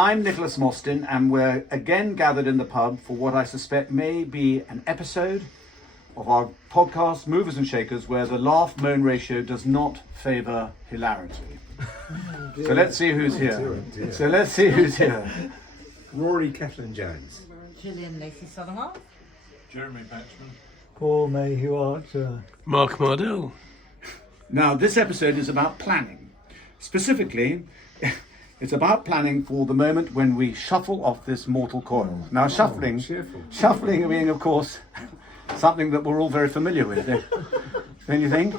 I'm Nicholas Mostyn, and we're again gathered in the pub for what I suspect may be an episode of our podcast, Movers and Shakers, where the laugh-moan ratio does not favour hilarity. So let's see who's here. Rory Kethlin-Jones. Gillian Lacey Southern. Jeremy Patchman. Paul Mayhew Archer. Mark Mardell. Now, this episode is about planning. Specifically, it's about planning for the moment when we shuffle off this mortal coil. Now, shuffling being, of course, something that we're all very familiar with. Don't you think?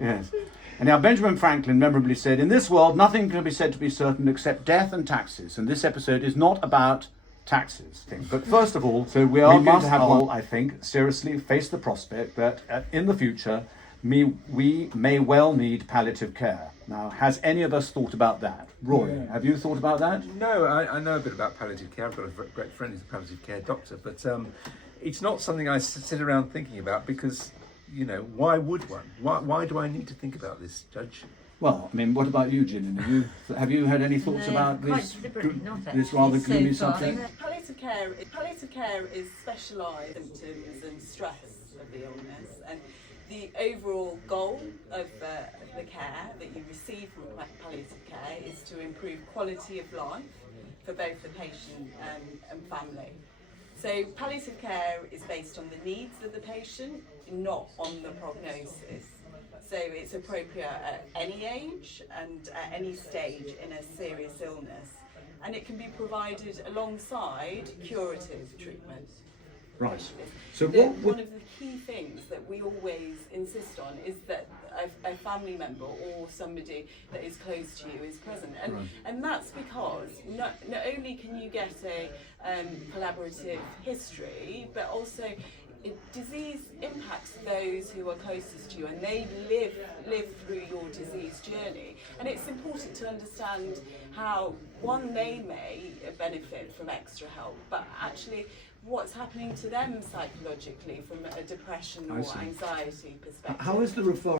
Yes. And now Benjamin Franklin memorably said, "In this world, nothing can be said to be certain except death and taxes." And this episode is not about taxes. But first of all, we going to have all, I think, seriously face the prospect that in the future, we may well need palliative care. Now, has any of us thought about that? Roy, have you thought about that? No, I know a bit about palliative care. I've got a great friend who's a palliative care doctor, but it's not something I sit around thinking about because, you know, why would one? Why do I need to think about this, Judge? Well, I mean, what about you, Gillian? Have you had any thoughts about this rather gloomy subject? Palliative care is specialised symptoms and stress of the illness, and the overall goal of the care that you receive from palliative care is to improve quality of life for both the patient and family. So palliative care is based on the needs of the patient, not on the prognosis. So it's appropriate at any age and at any stage in a serious illness, and it can be provided alongside curative treatment. Right. So one of the key things that we always insist on is that a family member or somebody that is close to you is present, and that's because not only can you get a collaborative history, but also disease impacts those who are closest to you, and they live through your disease journey. And it's important to understand how they may benefit from extra help, but actually what's happening to them psychologically from a depression or anxiety perspective. How is the referral